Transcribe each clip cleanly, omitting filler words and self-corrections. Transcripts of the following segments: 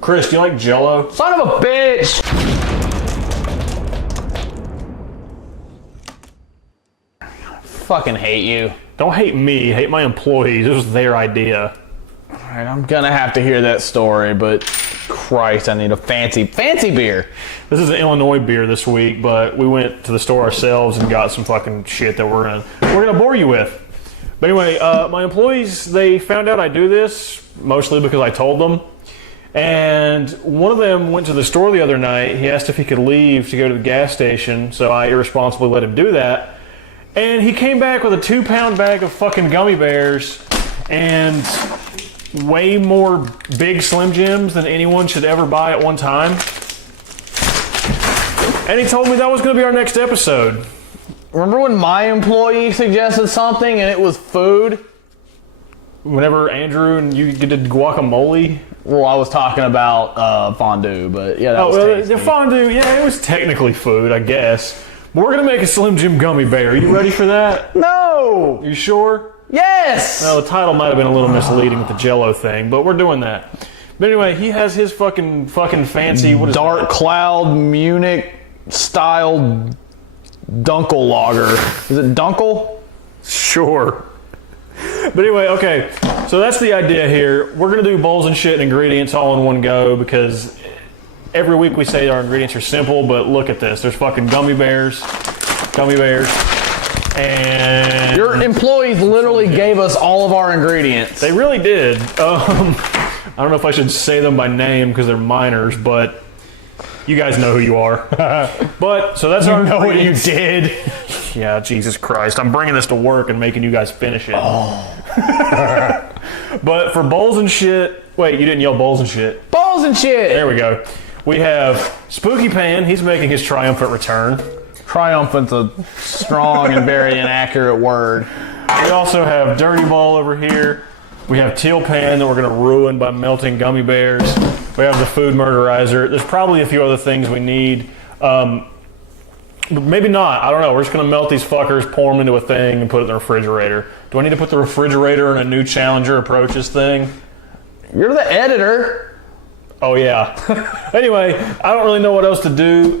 Chris, do you like Jell-O? Son of a bitch! Fucking hate you. Don't hate me, hate my employees. This was their idea. Alright, I'm gonna have to hear that story, but Christ, I need a fancy beer. This is an Illinois beer this week, but we went to the store ourselves and got some fucking shit that we're gonna bore you with. But anyway, my employees, they found out I do this, mostly because I told them. And one of them went to the store the other night. He asked if he could leave to go to the gas station, so I irresponsibly let him do that. And he came back with a 2-pound bag of fucking gummy bears and way more big Slim Jims than anyone should ever buy at one time. And he told me that was going to be our next episode. Remember when my employee suggested something and it was food? Whenever Andrew and you did guacamole? Well, I was talking about fondue, but yeah, that was tasty. The fondue, yeah, it was technically food, I guess. But we're going to make a Slim Jim Gummy Bear. Are you ready for that? No! You sure? Yes! No, the title might have been a little misleading with the Jell-O thing, but we're doing that. But anyway, he has his fucking fancy... What is Dark Cloud Munich style Dunkel lager. Is it Dunkel? Sure. But anyway, okay. So that's the idea here. We're going to do bowls and shit and ingredients all in one go because every week we say our ingredients are simple, but look at this. There's fucking gummy bears, and... Your employees literally gave us all of our ingredients. They really did. I don't know if I should say them by name because they're minors, but you guys know who you are. But, so that's our know what you did. Yeah, Jesus Christ. I'm bringing this to work and making you guys finish it. Oh. But for bowls and shit... Wait, you didn't yell bowls and shit. Balls and shit! There we go. We have Spooky Pan. He's making his triumphant return. Triumphant's a strong and very inaccurate word. We also have Dirty Ball over here. We have Teal Pan that we're going to ruin by melting gummy bears. We have the Food Murderizer. There's probably a few other things we need. But maybe not. I don't know. We're just going to melt these fuckers, pour them into a thing, and put it in the refrigerator. Do I need to put the refrigerator in a new Challenger Approaches thing? You're the editor. Oh yeah. Anyway, I don't really know what else to do.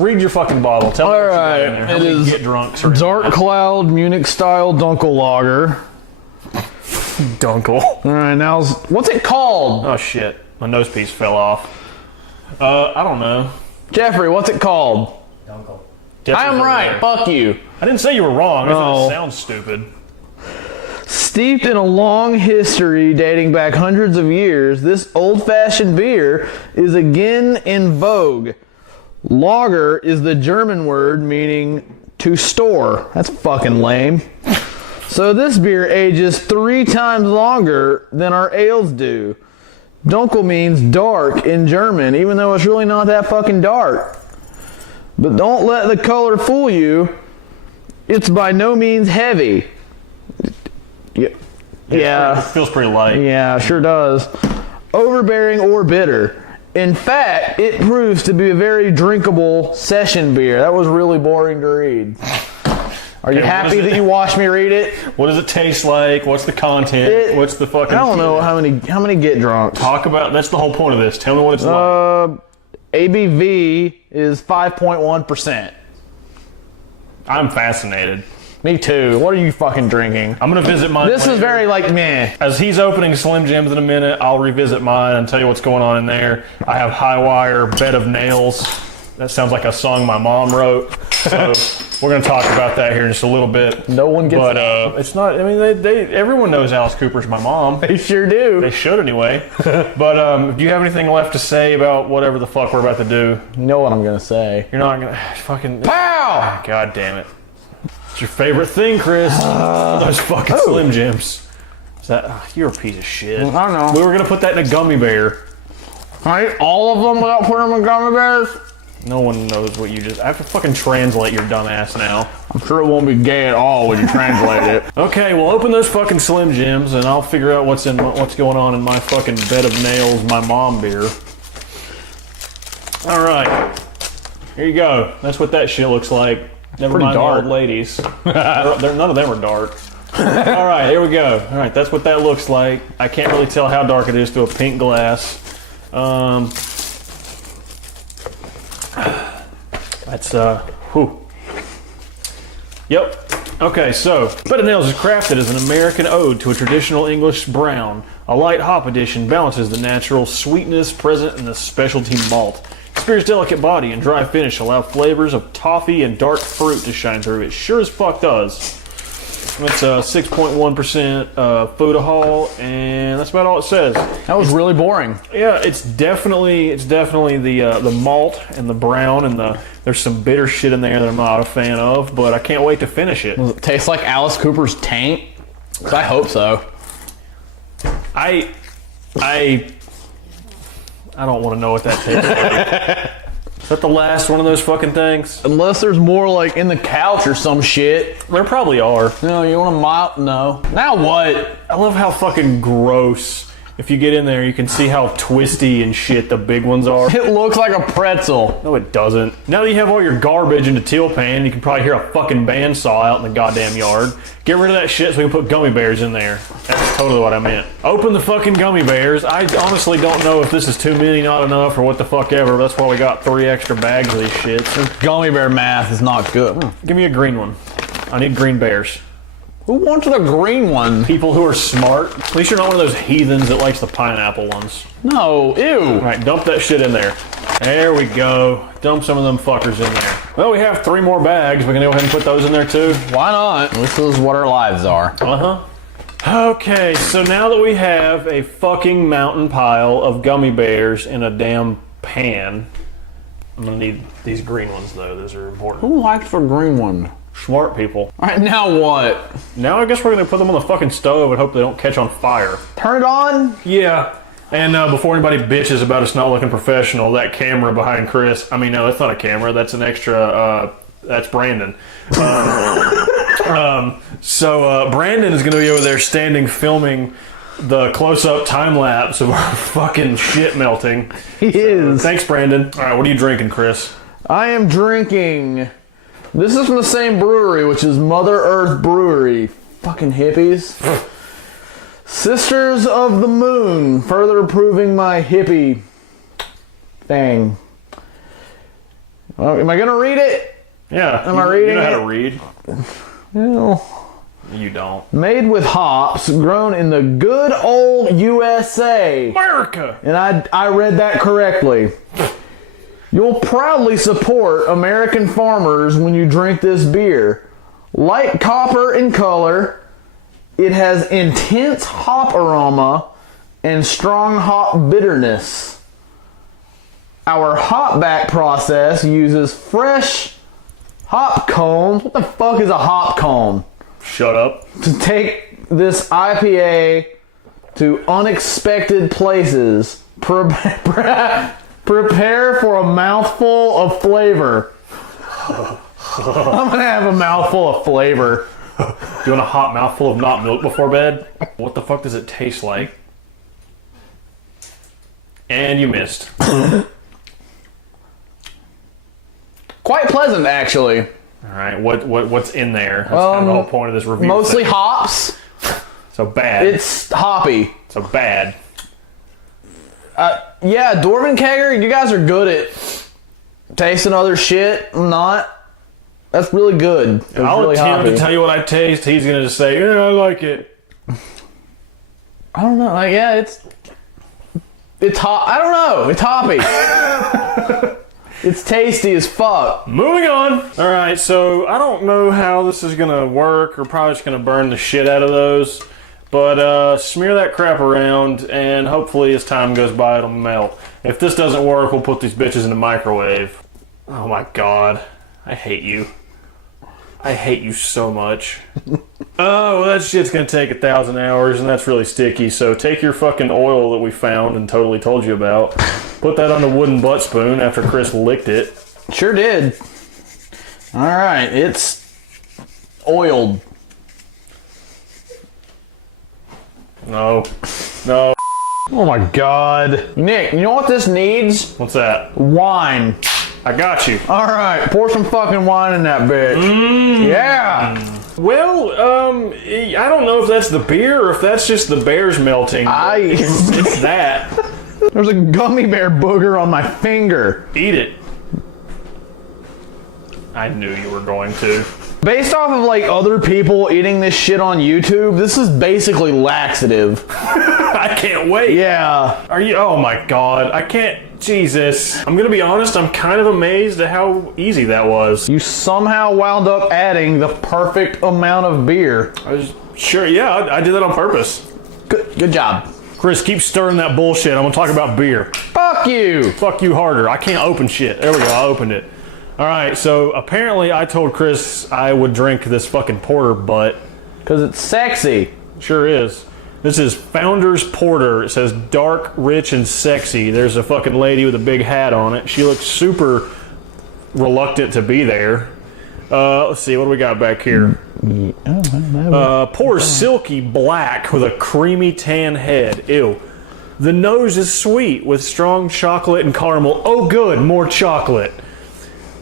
Read your fucking bottle. Tell me what you got in there. How many get drunks are in Dark there? Cloud Munich style Dunkel lager. Dunkel. All right, now what's it called? Oh shit, my nose piece fell off. I don't know. Jeffrey, what's it called? Dunkel. I'm right. Fuck you. I didn't say you were wrong. I said Oh. it sounds stupid. Steeped in a long history dating back hundreds of years, this old-fashioned beer is again in vogue. Lager is the German word meaning to store. That's fucking lame. So this beer ages 3 times longer than our ales do. Dunkel means dark in German, even though it's really not that fucking dark. But don't let the color fool you. It's by no means heavy. Yeah. It feels pretty light. Yeah, sure does. Overbearing or bitter. In fact, it proves to be a very drinkable session beer. That was really boring to read. Are you happy that you watched me read it? What does it taste like? What's the content? What's the fucking... I don't know how many get drunks. Talk about... That's the whole point of this. Tell me what it's like. ABV is 5.1%. I'm fascinated. Me too. What are you fucking drinking? I'm going to visit mine This later. is very like meh. As he's opening Slim Jims in a minute, I'll revisit mine and tell you what's going on in there. I have High Wire, Bed of Nails. That sounds like a song my mom wrote. So we're going to talk about that here in just a little bit. No one gets But it's not, I mean, everyone knows Alice Cooper's my mom. They sure do. They should anyway. But do you have anything left to say about whatever the fuck we're about to do? You know what I'm going to say. You're not going to fucking... Pow! God damn it. It's your favorite thing, Chris. Those fucking Slim Jims. Is that... you're a piece of shit. I don't know. We were going to put that in a gummy bear. I ate all of them without putting them in gummy bears? No one knows what you just... I have to fucking translate your dumb ass now. I'm sure it won't be gay at all when you translate it. Okay, well, open those fucking Slim Jims, and I'll figure out what's going on in my fucking Bed of Nails, my mom beer. All right. Here you go. That's what that shit looks like. Never mind dark. the old ladies. None of them are dark. All right, here we go. All right, that's what that looks like. I can't really tell how dark it is through a pink glass. That's whew. Yep. Okay, so Bed of Nails is crafted as an American ode to a traditional English brown. A light hop addition balances the natural sweetness present in the specialty malt. Spear's delicate body and dry finish allow flavors of toffee and dark fruit to shine through. It sure as fuck does. It's 6.1% food haul, and that's about all it says. That was really boring. Yeah, it's definitely the malt and the brown and there's some bitter shit in there that I'm not a fan of, but I can't wait to finish it. Does it taste like Alice Cooper's taint? I hope so. I don't want to know what that tastes like. Is that the last one of those fucking things? Unless there's more like in the couch or some shit. There probably are. No, you want a mop? No. Now what? I love how fucking gross. If you get in there, you can see how twisty and shit the big ones are. It looks like a pretzel. No, it doesn't. Now that you have all your garbage in the teal pan, you can probably hear a fucking bandsaw out in the goddamn yard. Get rid of that shit so we can put gummy bears in there. That's totally what I meant. Open the fucking gummy bears. I honestly don't know if this is too many, not enough, or what the fuck ever. That's why we got 3 extra bags of these shits. Gummy bear math is not good. Give me a green one. I need green bears. Who wants the green one? People who are smart. At least you're not one of those heathens that likes the pineapple ones. No, ew. All right, dump that shit in there. There we go. Dump some of them fuckers in there. Well, we have 3 more bags. We can go ahead and put those in there too. Why not? This is what our lives are. Okay, so now that we have a fucking mountain pile of gummy bears in a damn pan, I'm gonna need these green ones though. Those are important. Who likes the green one? Smart people. All right, now what? Now I guess we're gonna put them on the fucking stove and hope they don't catch on fire. Turn it on? Yeah. And before anybody bitches about us not looking professional, that camera behind Chris, I mean, no, that's not a camera. That's an extra, that's Brandon. So Brandon is going to be over there standing filming the close-up time-lapse of our fucking shit melting. He is. Thanks, Brandon. All right, what are you drinking, Chris? I am drinking... This is from the same brewery, which is Mother Earth Brewery. Fucking hippies. Sisters of the Moon, further proving my hippie thing. Well, am I going to read it? Yeah. Am I reading You know it? how to read. Well, You don't. made with hops, grown in the good old USA. America! And I read that correctly. You'll proudly support American farmers when you drink this beer. Light copper in color, it has intense hop aroma and strong hop bitterness. Our hop back process uses fresh hop cones. What the fuck is a hop cone? Shut up. To take this IPA to unexpected places. Prepare for a mouthful of flavor. I'm gonna have a mouthful of flavor. You want a hot mouthful of not milk before bed? What the fuck does it taste like? And you missed. Quite pleasant, actually. All right, what's in there? That's kind of the whole point of this review. Mostly thing. hops. So bad. It's hoppy. So bad. Yeah, Dwarven Kegger, you guys are good at tasting other shit. I'm not. That's really good. I'll really attempt hoppy. to tell you what I taste. He's going to just say, yeah, I like it. I don't know. Like, yeah, it's hot. I don't know. It's hoppy. It's tasty as fuck. Moving on. All right, so I don't know how this is going to work. We're probably just going to burn the shit out of those. But smear that crap around, and hopefully as time goes by, it'll melt. If this doesn't work, we'll put these bitches in the microwave. Oh my god. I hate you. I hate you so much. Oh, well, that shit's gonna take 1,000 hours, and that's really sticky. So take your fucking oil that we found and totally told you about. Put that on a wooden butt spoon after Chris licked it. Sure did. All right, it's oiled. No. No. Oh my god. Nick, you know what this needs? What's that? Wine. I got you. All right, pour some fucking wine in that bitch. Yeah. Well, I don't know if that's the beer or if that's just the bears melting. I It's that. There's a gummy bear booger on my finger. Eat it. I knew you were going to. Based off of like other people eating this shit on YouTube, this is basically laxative. I can't wait. Yeah. Are you? Oh my god. I can't. Jesus. I'm gonna be honest, I'm kind of amazed at how easy that was. You somehow wound up adding the perfect amount of beer. I was sure, yeah, I did that on purpose. Good job. Chris, keep stirring that bullshit. I'm gonna talk about beer. Fuck you. Fuck you harder. I can't open shit. There we go, I opened it. Alright, so apparently I told Chris I would drink this fucking porter butt. Because it's sexy. Sure is. This is Founder's Porter. It says dark, rich, and sexy. There's a fucking lady with a big hat on it. She looks super reluctant to be there. Let's see, what do we got back here? Poor silky black with a creamy tan head. Ew. The nose is sweet with strong chocolate and caramel. Oh good, more chocolate.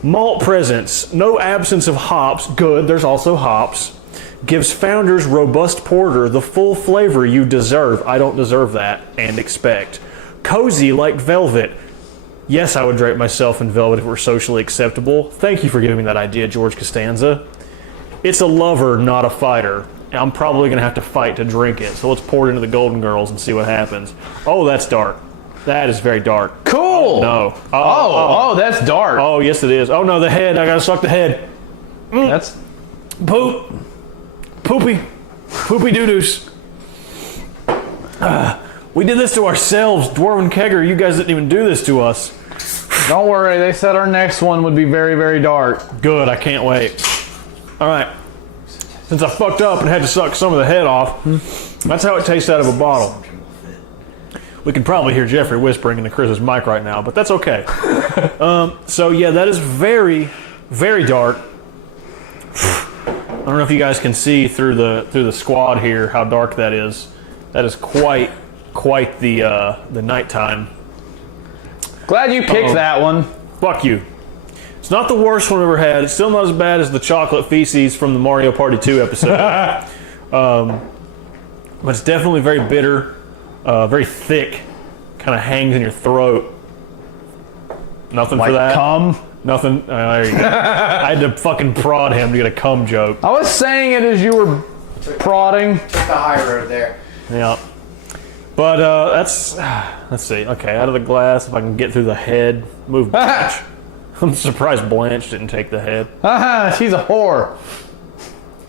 Malt presence. No absence of hops. Good, there's also hops. Gives Founder's robust porter the full flavor you deserve. I don't deserve that and expect. Cozy like velvet. Yes, I would drape myself in velvet if it were socially acceptable. Thank you for giving me that idea, George Costanza. It's a lover, not a fighter. I'm probably going to have to fight to drink it, so let's pour it into the Golden Girls and see what happens. Oh, that's dark. That is very dark. Cool. No. Oh, that's dark. Oh, yes it is. Oh no, the head. I got to suck the head. That's Poop. Poopy doo-doos. We did this to ourselves. Dwarven Kegger, you guys didn't even do this to us. Don't worry, they said our next one would be very, very dark. Good, I can't wait. Alright. Since I fucked up and had to suck some of the head off, that's how it tastes out of a bottle. We can probably hear Jeffrey whispering into Chris's mic right now, but that's okay. So yeah, that is very, very dark. I don't know if you guys can see through the squad here how dark that is. That is quite the nighttime. Glad you picked that one. Fuck you. It's not the worst one I've ever had. It's still not as bad as the chocolate feces from the Mario Party 2 episode. But it's definitely very bitter, very thick, kind of hangs in your throat. Nothing Like for that. cum? Nothing. There you go. I had to fucking prod him to get a cum joke. I was saying it as you were prodding. Took the high road there. Yeah. But let's see. Okay, out of the glass, if I can get through the head, move Blanche. I'm surprised Blanche didn't take the head. Haha, she's a whore.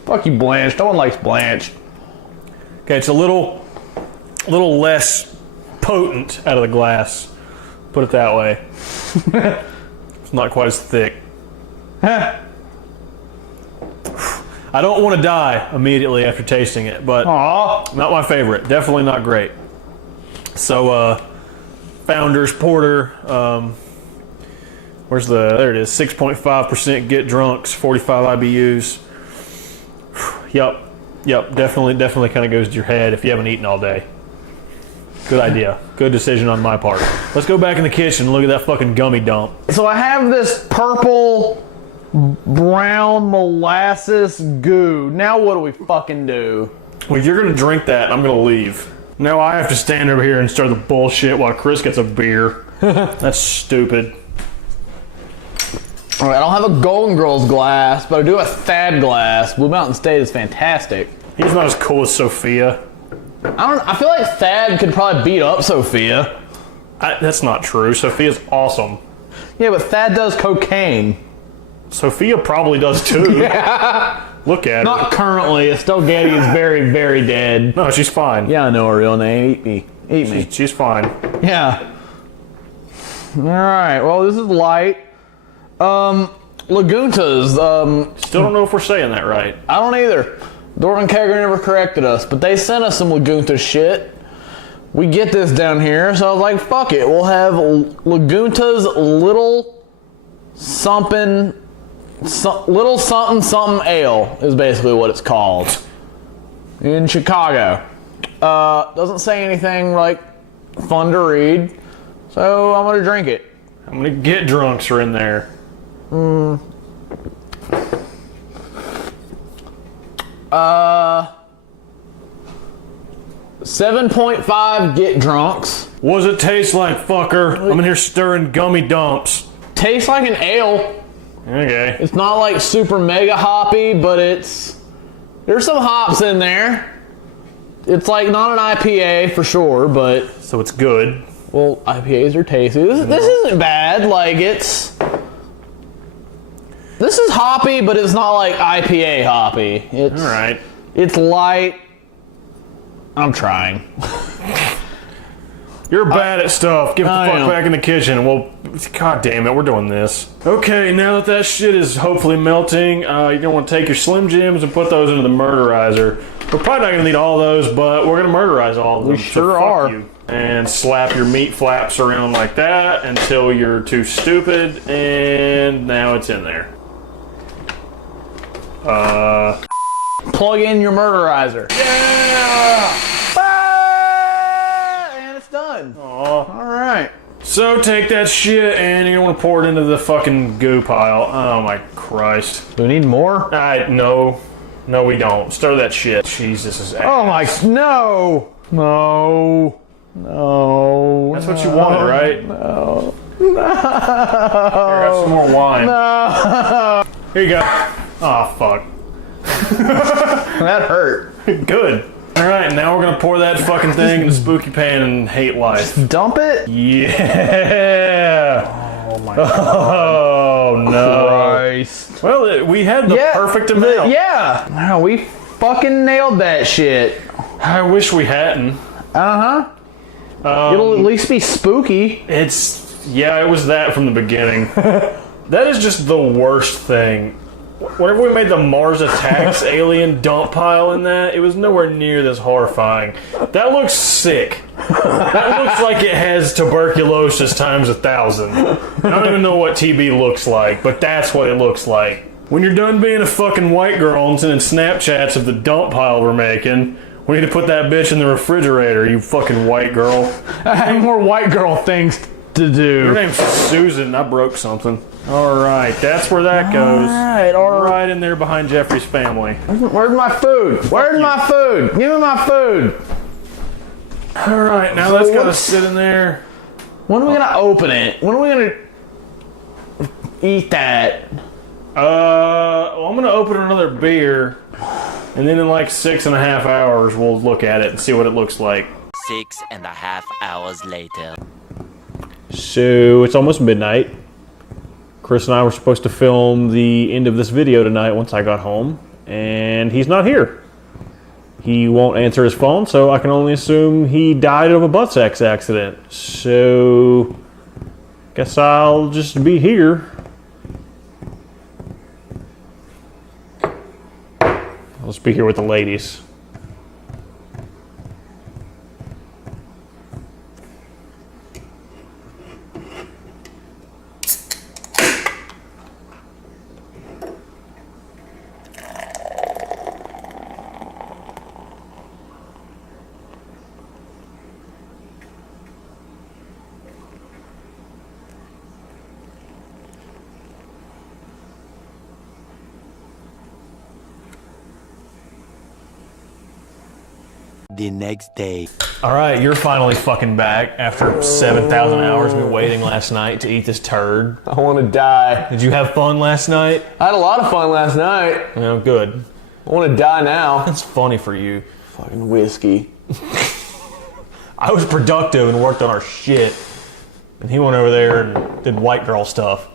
Fuck you, Blanche. No one likes Blanche. Okay, it's a little less potent out of the glass. Put it that way. It's not quite as thick. I don't want to die immediately after tasting it, but Aww. not my favorite. Definitely not great. So, Founder's Porter. There it is. 6.5% get drunks, 45 IBUs. Yep. Definitely kind of goes to your head if you haven't eaten all day. Good idea. Good decision on my part. Let's go back in the kitchen and look at that fucking gummy dump. So I have this purple, brown molasses goo. Now what do we fucking do? Well, you're gonna drink that, and I'm gonna leave. Now I have to stand over here and stir the bullshit while Chris gets a beer. That's stupid. All right, I don't have a Golden Girls glass, but I do have a Thad glass. Blue Mountain State is fantastic. He's not as cool as Sophia. I feel like Thad could probably beat up Sophia. That's not true. Sophia's awesome. Yeah, but Thad does cocaine. Sophia probably does too. Yeah. Look at her. Not currently. Estelle Getty is very, very dead. No, she's fine. Yeah, I know her real name. Eat me. Eat me. She's fine. Yeah. All right. Well, this is light. Laguntas. Still don't know if we're saying that right. I don't either. Dwarven Kegger never corrected us, but they sent us some Lagunta shit. We get this down here, so I was like, fuck it. We'll have Lagunta's little something ale is basically what it's called in Chicago. Doesn't say anything like fun to read, so I'm gonna drink it. How many get drunks are in there? 7.5 get drunks. What does it taste like, fucker? I'm in here stirring gummy dumps. Tastes like an ale. Okay. It's not like super mega hoppy, but there's some hops in there. It's like not an IPA for sure, but So it's good. well, IPAs are tasty. This isn't bad. Like this is hoppy, but it's not like IPA hoppy. It's All right. It's light. I'm trying. You're bad at stuff. Get the I fuck am. back in the kitchen. Well, god damn it, we're doing this. Okay, now that shit is hopefully melting, you're gonna want to take your Slim Jims and put those into the murderizer. We're probably not gonna need all those, but we're gonna murderize all of them. We sure fuck are. you. And slap your meat flaps around like that until you're too stupid, and now it's in there. Plug in your murderizer. Yeah! And it's done. Aw. All right. So take that shit and you're gonna want to pour it into the fucking goo pile. Oh my Christ. Do we need more? No, we don't. Stir that shit. Jesus is ass. Oh my, no. No. That's what you wanted, right? No. Here, have some more wine. No. Here you go. Oh fuck. That hurt. Good. All right, now we're gonna pour that fucking thing in the spooky pan and hate life. Dump it? Yeah. Oh my god. Oh no. Christ. Well, we had the perfect amount. Yeah. Wow, we fucking nailed that shit. I wish we hadn't. Uh-huh. It'll at least be spooky. It was that from the beginning. That is just the worst thing. Whenever we made the Mars Attacks alien dump pile in that, it was nowhere near this horrifying. That looks sick. That looks like it has tuberculosis times 1,000. I don't even know what TB looks like, but that's what it looks like. When you're done being a fucking white girl and sending Snapchats of the dump pile we're making, we need to put that bitch in the refrigerator, you fucking white girl. I have more white girl things to do. Your name's Susan. I broke something. All right, that's where that goes. All right. Right in there behind Jeffrey's family. Where's my food? Where's my food? Give me my food. All right, now that's got to sit in there. When are we gonna open it? When are we gonna eat that? Well, I'm gonna open another beer, and then in like 6.5 hours, we'll look at it and see what it looks like. 6.5 hours later. So it's almost midnight. Chris and I were supposed to film the end of this video tonight once I got home, and he's not here. He won't answer his phone, so I can only assume he died of a butt sex accident. So, guess I'll just be here. I'll just be here with the ladies. The next day. All right, you're finally fucking back after 7,000 hours of me waiting last night to eat this turd. I want to die. Did you have fun last night? I had a lot of fun last night. Oh, good. I want to die now. That's funny for you. Fucking whiskey. I was productive and worked on our shit, and he went over there and did white girl stuff.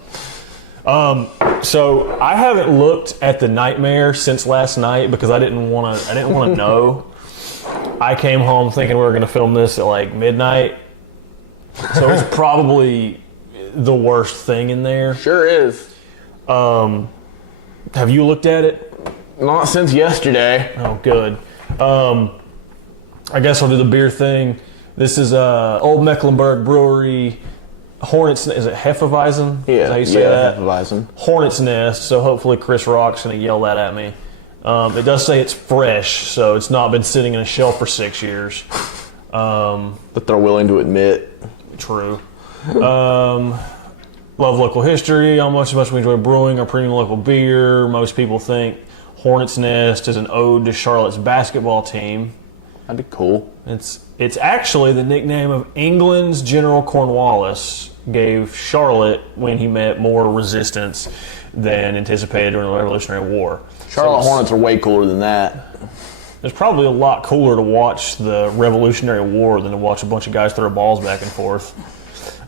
So I haven't looked at the nightmare since last night because I didn't want to know. I came home thinking we were going to film this at like midnight, so it's probably the worst thing in there. Sure is. Have you looked at it? Not since yesterday. Oh, good. I guess I'll do the beer thing. This is Old Mecklenburg Brewery. Hornets, is it Hefeweizen? Yeah, Is that how you say that? Hefeweizen. Hornet's Nest, so hopefully Chris Rock's going to yell that at me. It does say it's fresh, so it's not been sitting in a shelf for 6 years. But they're willing to admit. True. Love local history. How much we enjoy brewing our premium local beer. Most people think Hornet's Nest is an ode to Charlotte's basketball team. That'd be cool. It's actually the nickname of England's General Cornwallis gave Charlotte when he met more resistance than anticipated during the Revolutionary War. Charlotte Hornets are way cooler than that. It's probably a lot cooler to watch the Revolutionary War than to watch a bunch of guys throw balls back and forth.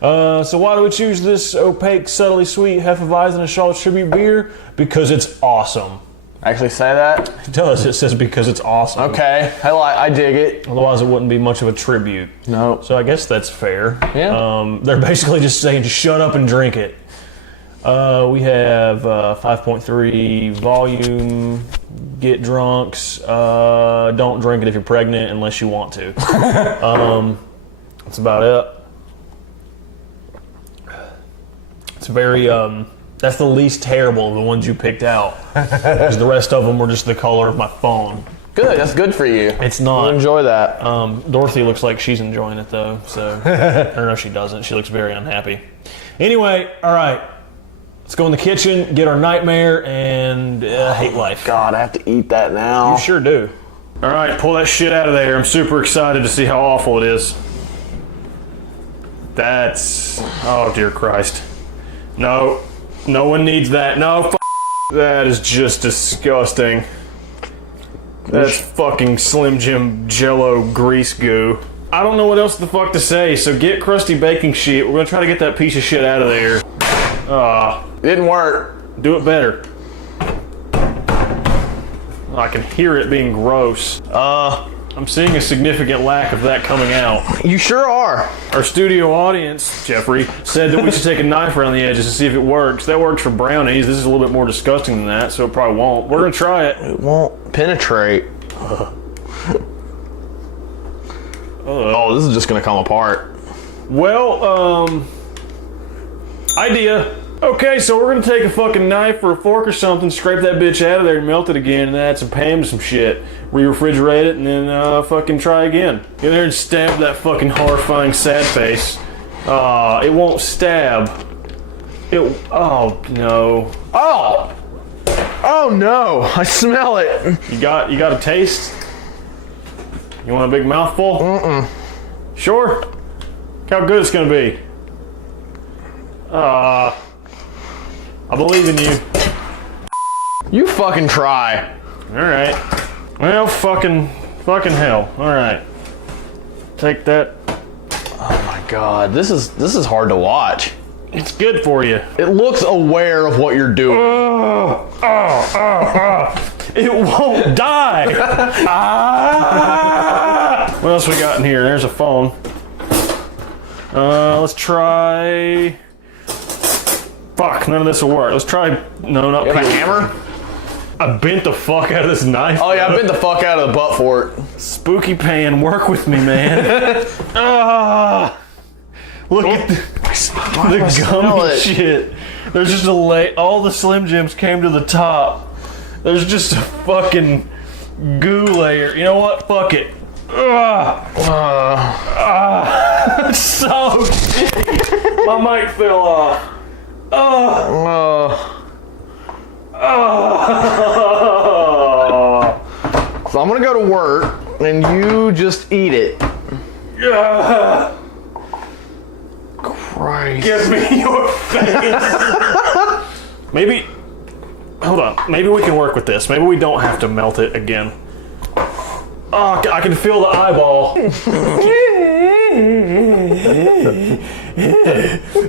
So why do we choose this opaque, subtly sweet Hefeweizen and Charlotte Tribute beer? Because it's awesome. Actually say that? It does. It says because it's awesome. Okay. I dig it. Otherwise, it wouldn't be much of a tribute. No. So I guess that's fair. Yeah. They're basically just saying, just shut up and drink it. We have 5.3 volume. Get drunks. Don't drink it if you're pregnant unless you want to. That's about it. It's very. That's the least terrible of the ones you picked out. Because the rest of them were just the color of my phone. Good. That's good for you. It's not. You enjoy that. Dorothy looks like she's enjoying it though. So, or no, she doesn't. She looks very unhappy. Anyway, all right. Let's go in the kitchen, get our nightmare, and hate life. God, I have to eat that now. You sure do. All right, pull that shit out of there. I'm super excited to see how awful it is. That's... Oh, dear Christ. No. No one needs that. No, that is just disgusting. That's fucking Slim Jim Jello grease goo. I don't know what else the fuck to say, so get crusty baking sheet. We're gonna try to get that piece of shit out of there. Didn't work. Do it better. I can hear it being gross. I'm seeing a significant lack of that coming out. You sure are. Our studio audience, Jeffrey, said that we should take a knife around the edges to see if it works. That works for brownies. This is a little bit more disgusting than that, so it probably won't. We're gonna try it. It won't penetrate. Oh, this is just gonna come apart. Well, idea. Okay, so we're gonna take a fucking knife or a fork or something, scrape that bitch out of there and melt it again, and add some Pam to some shit. Re-refrigerate it, and then fucking try again. Get in there and stab that fucking horrifying sad face. It won't stab. Oh no. Oh! Oh no! I smell it. You got a taste? You want a big mouthful? Mm-mm. Sure? Look how good it's gonna be. I believe in you. You fucking try. Alright. Well, fucking hell. Alright. Take that. Oh my god, this is hard to watch. It's good for you. It looks aware of what you're doing. It won't die. What else we got in here? There's a phone. Let's try... Fuck, none of this will work. Let's try... No, not You have a peeling. hammer? I bent the fuck out of this knife. Oh yeah, I bent the fuck out of the butt for it. Spooky Pan, work with me, man. Look at the gummy shit. There's just all the Slim Jims came to the top. There's just a fucking goo layer. You know what? Fuck it. It's so shitty. My mic fell off. So I'm gonna go to work and you just eat it. Christ. Give me your face. Maybe, hold on. Maybe we can work with this. Maybe we don't have to melt it again. Oh, I can feel the eyeball.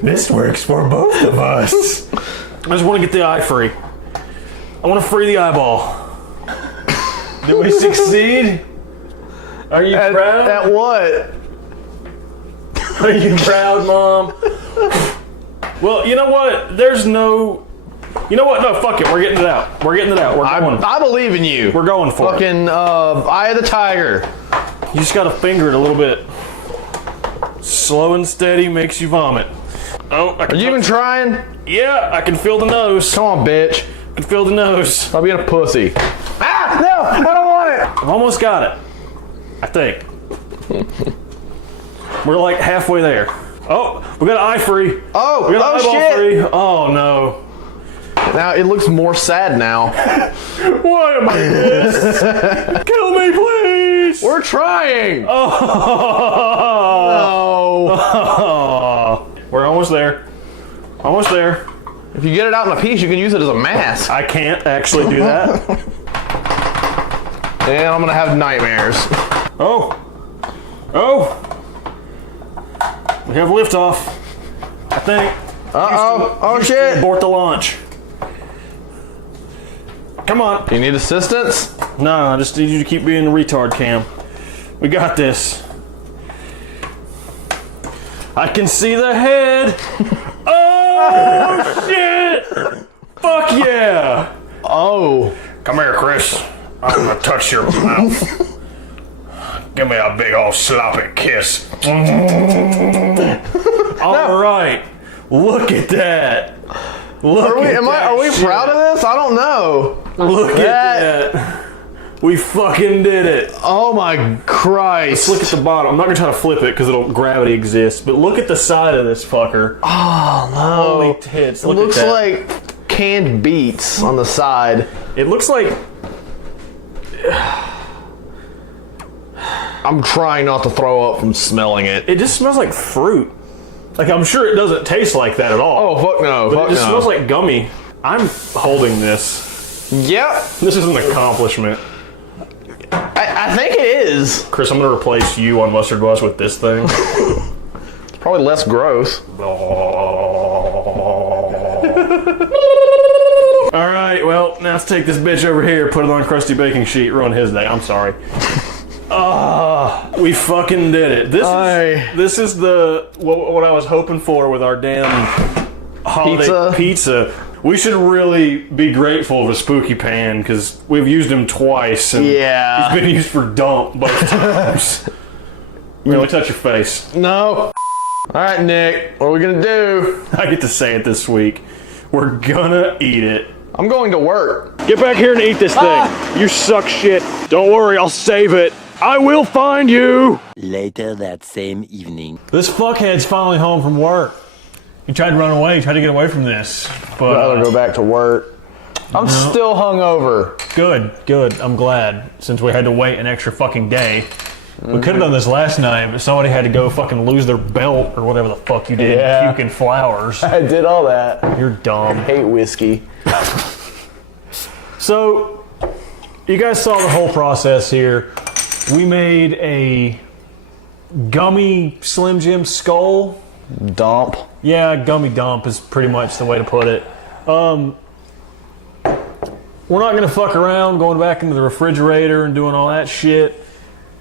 This works for both of us. I just want to get the eye free. I want to free the eyeball. Did we succeed? Are you proud? At what? Are you proud, Mom? Well, you know what? There's no... You know what? No, fuck it. We're getting it out. We're getting it out. We're going. I believe in you. We're going for fucking Eye of the Tiger. You just gotta finger it a little bit. Slow and steady makes you vomit. Oh, Are you even trying? Yeah, I can feel the nose. Come on, bitch. I can feel the nose. Stop being a pussy. Ah! No! I don't want it! I've almost got it. I think. We're like halfway there. Oh, we got an eye free. Oh! We got an eyeball shit! free. Oh no. Now it looks more sad now. Why am I this? Kill me, please! We're trying! Oh. We're almost there. Almost there. If you get it out in a piece, you can use it as a mask. I can't actually do that. And I'm gonna have nightmares. Oh. Oh. We have liftoff. I think. Uh-oh. Oh, Houston, shit. abort the launch. Come on. Do you need assistance? No, I just need you to keep being a retard, Cam. We got this. I can see the head. Oh, shit. Fuck yeah. Oh. Come here, Chris. I'm gonna touch your mouth. Give me a big old sloppy kiss. All right. Look at that. Look at that. Are we proud of this? I don't know. Look at that. We fucking did it. Oh my Christ. Let's look at the bottom. I'm not gonna try to flip it because gravity exists, but look at the side of this fucker. Oh no. Holy tits. Look it looks at that. like canned beets on the side. It looks like... I'm trying not to throw up from smelling it. It just smells like fruit. Like, I'm sure it doesn't taste like that at all. Oh, fuck no. But Fuck it just no. smells like gummy. I'm holding this. Yep. This is an accomplishment. I think it is. Chris, I'm going to replace you on Mustard Bus with this thing. It's probably less gross. All right, well, now let's take this bitch over here, put it on a crusty baking sheet, ruin his day. I'm sorry. We fucking did it. This is the what I was hoping for with our damn holiday pizza. We should really be grateful for Spooky Pan because we've used him twice. And yeah. He's been used for dump both times. Really touch your face. No. All right, Nick. What are we gonna do? I get to say it this week. We're gonna eat it. I'm going to work. Get back here and eat this thing. You suck shit. Don't worry, I'll save it. I will find you. Later that same evening. This fuckhead's finally home from work. He tried to run away, tried to get away from this. But I'd rather go back to work. I'm still hungover. Good. I'm glad. Since we had to wait an extra fucking day. We could have done this last night, but somebody had to go fucking lose their belt or whatever the fuck you did. Yeah. Puking flowers. I did all that. You're dumb. I hate whiskey. So, you guys saw the whole process here. We made a gummy Slim Jim skull. Dump. Yeah, gummy dump is pretty much the way to put it. We're not going to fuck around going back into the refrigerator and doing all that shit.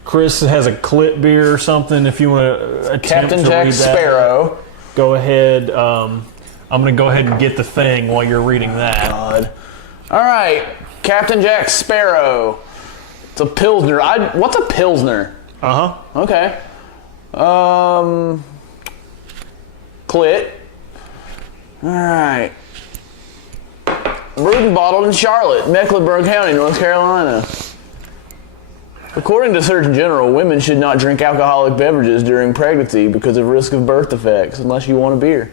Chris has a clit beer or something if you want to attempt Captain to Jack read that. Sparrow. Go ahead. I'm going to go ahead and get the thing while you're reading that. God. All right, Captain Jack Sparrow. It's a Pilsner. What's a Pilsner? Uh-huh. Okay. Clit. All right. Brewed and bottled in Charlotte, Mecklenburg County, North Carolina. According to Surgeon General, women should not drink alcoholic beverages during pregnancy because of risk of birth defects, unless you want a beer.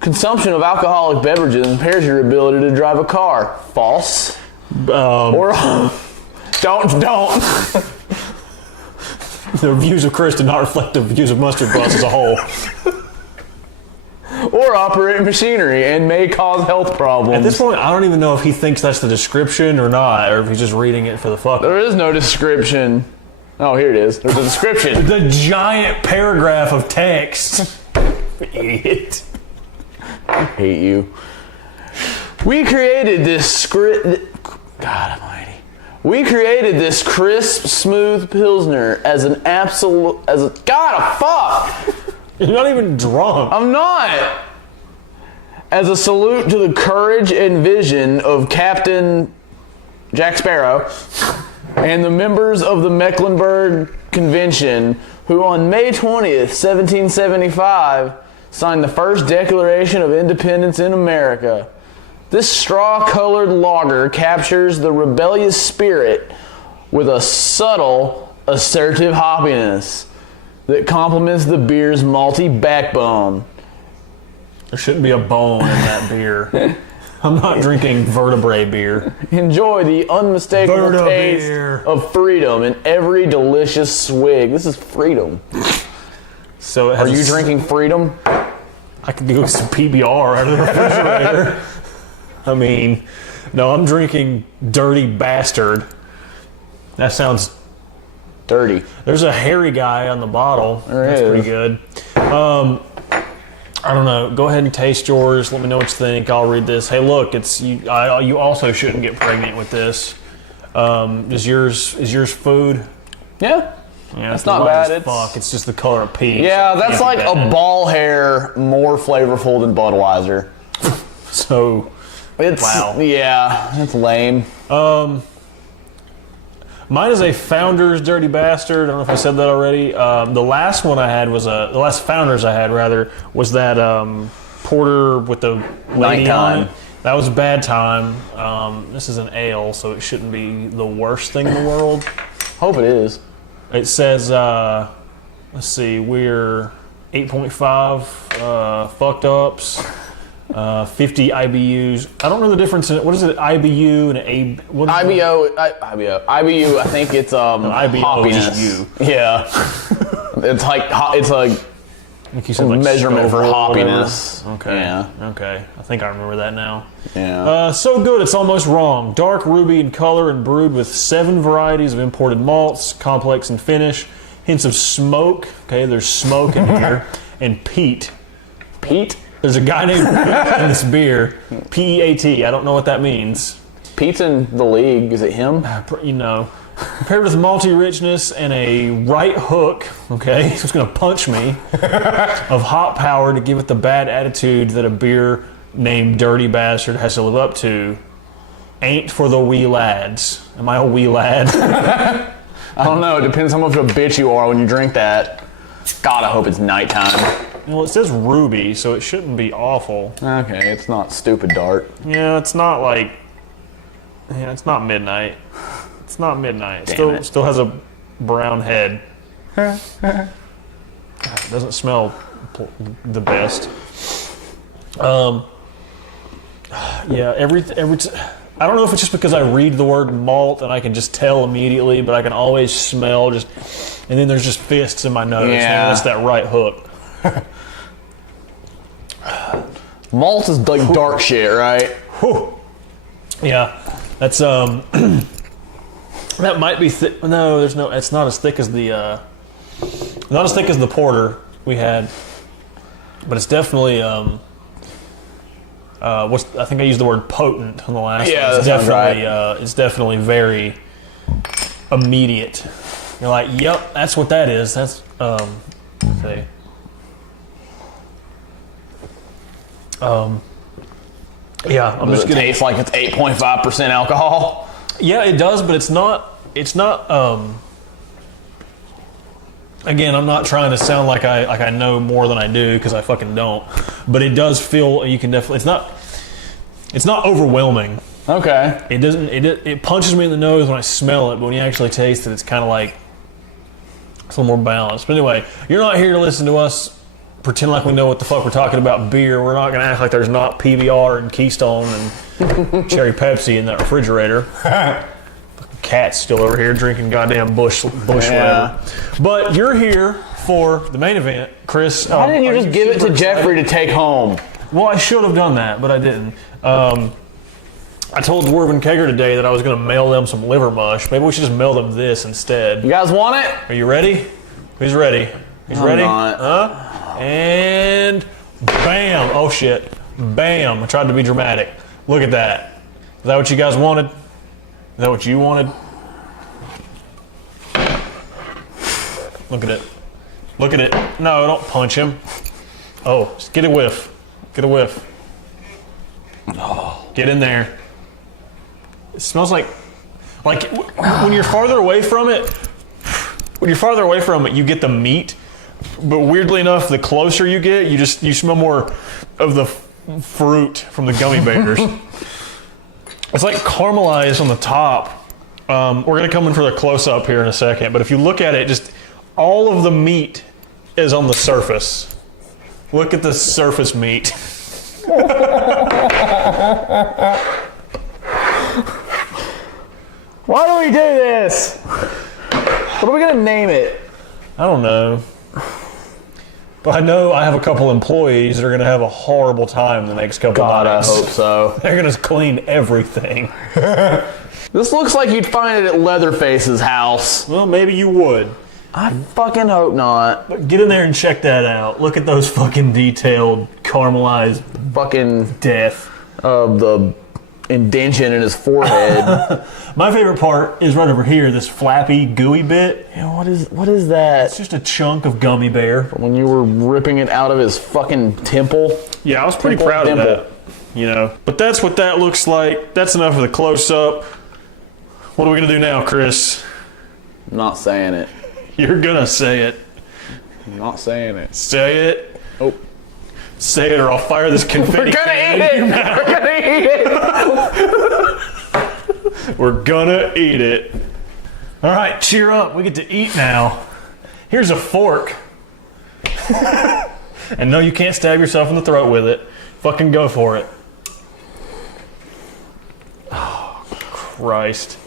Consumption of alcoholic beverages impairs your ability to drive a car. False. Or don't. The views of Chris do not reflect the views of Mustard Bus as a whole. Or operate machinery and may cause health problems. At this point, I don't even know if he thinks that's the description or not, or if he's just reading it for the fuck. There is no description. Oh, here it is. There's a description. The giant paragraph of text. Idiot. I hate you. We created this God almighty. We created this crisp, smooth Pilsner as a fuck! You're not even drunk. I'm not! As a salute to the courage and vision of Captain Jack Sparrow and the members of the Mecklenburg Convention, who on May 20th, 1775, signed the first Declaration of Independence in America. This straw-colored lager captures the rebellious spirit with a subtle, assertive hoppiness that complements the beer's malty backbone. There shouldn't be a bone in that beer. I'm not drinking vertebrae beer. Enjoy the unmistakable taste Beer. of freedom in every delicious swig. This is freedom. So it Are has you drinking freedom? I could go get some PBR out of the refrigerator. I mean, no, I'm drinking Dirty Bastard. That sounds Dirty. There's a hairy guy on the bottle. That's is. pretty good. I don't know. Go ahead and taste yours. Let me know what you think. I'll read this. Hey, look, it's you. You also shouldn't get pregnant with this. Is yours food? Yeah. Yeah, It's not light bad. as fuck. It's just the color of peach. Yeah, It that's can't like be a bad. ball hair more flavorful than Budweiser. So, It's wow. Yeah, it's lame. Mine is a Founders Dirty Bastard. I don't know if I said that already. The last one I had was the last Founders I had rather was that porter with the lady on it. Nighttime. That was a bad time. This is an ale, so it shouldn't be the worst thing in the world. Hope it is. It says, let's see, we're 8.5 fucked ups, 50 IBUs. I don't know the difference in it. What is it? IBU and A? What is IBU. I think it's IBO hoppiness. is you. Yeah, it's like it's a Like you said, like measurement for Scoville or whatever. hoppiness. Okay. Yeah. Okay. I think I remember that now. Yeah. So good, it's almost wrong. Dark ruby in color and brewed with 7 varieties of imported malts, complex in finish, hints of smoke. Okay, there's smoke in here, and peat. Pete. There's a guy named Pete in this beer. P-E-A-T. I don't know what that means. Pete's in the league. Is it him? You know, paired with malty richness and a right hook, okay, so it's going to punch me, of hop power to give it the bad attitude that a beer named Dirty Bastard has to live up to. Ain't for the wee lads. Am I a wee lad? I don't know. It depends how much of a bitch you are when you drink that. God, I hope it's nighttime. Well, it says ruby, so it shouldn't be awful. Okay, it's not stupid dark. Yeah, it's not like, yeah, it's not midnight. It's not midnight. Damn it. Still has a brown head. It doesn't smell the best. Yeah, I don't know if it's just because I read the word malt and I can just tell immediately, but I can always smell just, and then there's just fists in my nose. Yeah. And that's that right hook. Malt is like dark shit, right? Whew. Yeah, that's that might be thick. No, there's no. It's not as thick as the porter we had, but it's definitely I think I used the word potent on the last Yeah, one. It's that sounds definitely it's definitely very immediate. You're like, yep, that's what that is. That's let's see. Yeah, I'm Does just it gonna taste like it's 8.5% alcohol? Yeah, it does, but it's not. Again, I'm not trying to sound like I know more than I do because I fucking don't. But it does feel. You can definitely. It's not overwhelming. Okay. It doesn't. It punches me in the nose when I smell it, but when you actually taste it, it's kind of like it's a little more balanced. But anyway, you're not here to listen to us pretend like we know what the fuck we're talking about beer. We're not going to act like there's not PBR and Keystone and Cherry Pepsi in that refrigerator. Cat's still over here drinking goddamn bush whatever. But you're here for the main event, Chris. Why didn't you are just give it to super Jeffrey to take home? Well, I should have done that, but I didn't. I told Dwarven Kegger today that I was going to mail them some liver mush. Maybe we should just mail them this instead. You guys want it? Are you ready? Who's ready? He's I'm ready? not. Huh? And bam! Oh shit! Bam! I tried to be dramatic. Look at that. Is that what you guys wanted? Is that what you wanted? Look at it. Look at it. No, don't punch him. Oh, just get a whiff. Get a whiff. Get in there. It smells like when you're farther away from it. When you're farther away from it, you get the meat. But weirdly enough, the closer you get, you smell more of the fruit from the gummy bears. It's like caramelized on the top. We're gonna come in for the close up here in a second, but if you look at it, just all of the meat is on the surface. Look at the surface meat. Why do we do this? What are we gonna name it? I don't know. But I know I have a couple employees that are going to have a horrible time the next couple nights. I hope so. They're going to clean everything. This looks like you'd find it at Leatherface's house. Well, maybe you would. I fucking hope not. But get in there and check that out. Look at those fucking detailed, caramelized Fucking death. the indention in his forehead. My favorite part is right over here, this flappy, gooey bit. Yeah, what is that? It's just a chunk of gummy bear. When you were ripping it out of his fucking temple. Yeah, I was pretty proud of that. You know, but that's what that looks like. That's enough of the close-up. What are we going to do now, Chris? I'm not saying it. You're going to say it. I'm not saying it. Say it. Oh. Say it or I'll fire this confetti. We're gonna eat it! We're gonna eat it! We're gonna eat it. All right, cheer up. We get to eat now. Here's a fork. And no, you can't stab yourself in the throat with it. Fucking go for it. Oh, Christ.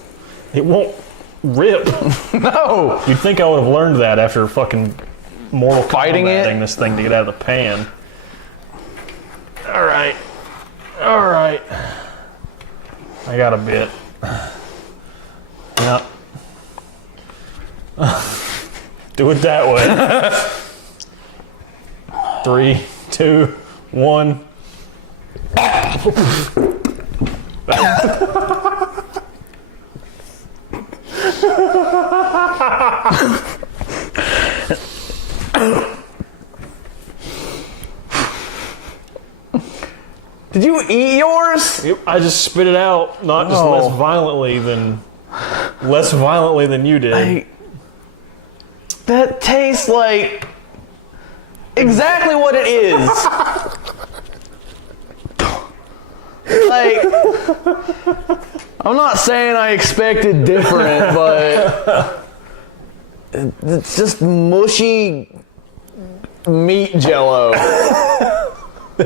It won't rip. No! You'd think I would have learned that after fucking Mortal Kombat-ing this thing to get out of the pan. All right. I got a bit. Yeah. Do it that way. 3, 2, 1. Did you eat yours? I just spit it out, not just less violently than you did. That tastes like exactly what it is. Like, I'm not saying I expected different, but it's just mushy meat jello.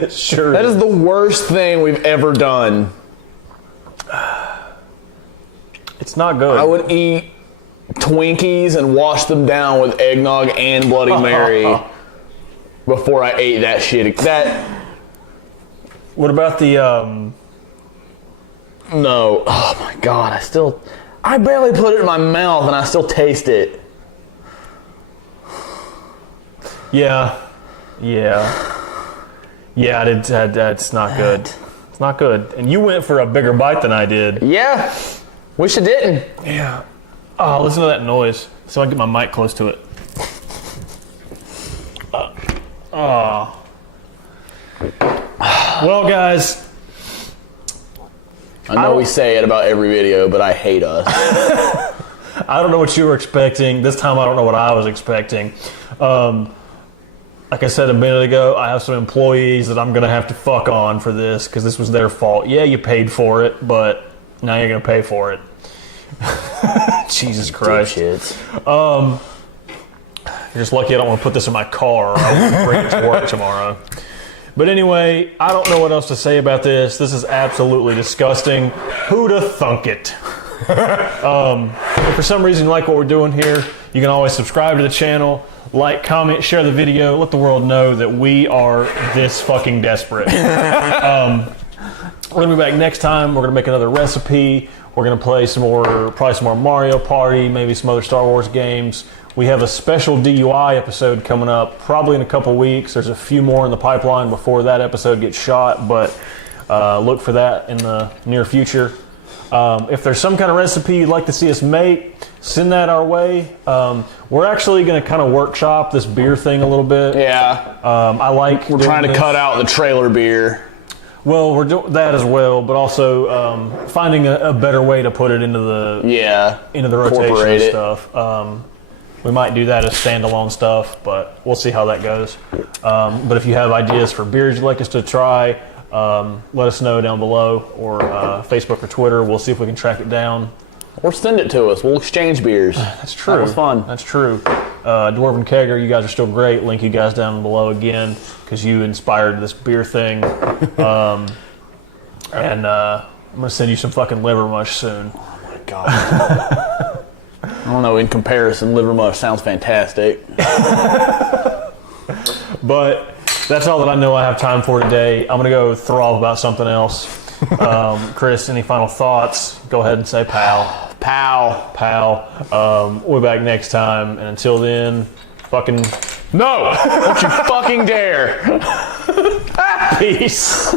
Sure. That is the worst thing we've ever done. It's not good. I would eat Twinkies and wash them down with eggnog and Bloody Mary before I ate that shit. What about the No. Oh my god, I barely put it in my mouth and I still taste it. Yeah, it's not good. It's not good. And you went for a bigger bite than I did. Yeah. Wish I didn't. Yeah. Oh, listen to that noise. So I can get my mic close to it. Well, guys. I know we say it about every video, but I hate us. I don't know what you were expecting. This time I don't know what I was expecting. Like I said a minute ago, I have some employees that I'm going to have to fuck on for this because this was their fault. Yeah, you paid for it, but now you're going to pay for it. Jesus Christ. You're just lucky I don't want to put this in my car or I'll bring it to work tomorrow. But anyway, I don't know what else to say about this. This is absolutely disgusting. Who'da thunk it? If for some reason you like what we're doing here, you can always subscribe to the channel, like, comment, share the video, let the world know that we are this fucking desperate. We're gonna be back next time. We're gonna make another recipe. We're gonna play probably some more Mario Party, maybe some other Star Wars games. We have a special DUI episode coming up probably in a couple weeks. There's a few more in the pipeline before that episode gets shot, but look for that in the near future. If there's some kind of recipe you'd like to see us make, send that our way. We're actually going to kind of workshop this beer thing a little bit. Yeah. We're trying to cut out the trailer beer. Well, we're doing that as well, but also finding a better way to put it into the rotation and stuff. We might do that as standalone stuff, but we'll see how that goes. But if you have ideas for beers you'd like us to try, let us know down below, or Facebook or Twitter. We'll see if we can track it down. Or send it to us. We'll exchange beers. That's true. That was fun. That's true. Dwarven Kegger, you guys are still great. Link you guys down below again because you inspired this beer thing. And I'm going to send you some fucking liver mush soon. Oh my God. I don't know, in comparison, liver mush sounds fantastic. But that's all that I know I have time for today. I'm going to go throw off about something else. Chris, any final thoughts? Go ahead and say pal. Pal. We'll be back next time. And until then, fucking... No! Don't you fucking dare! Peace.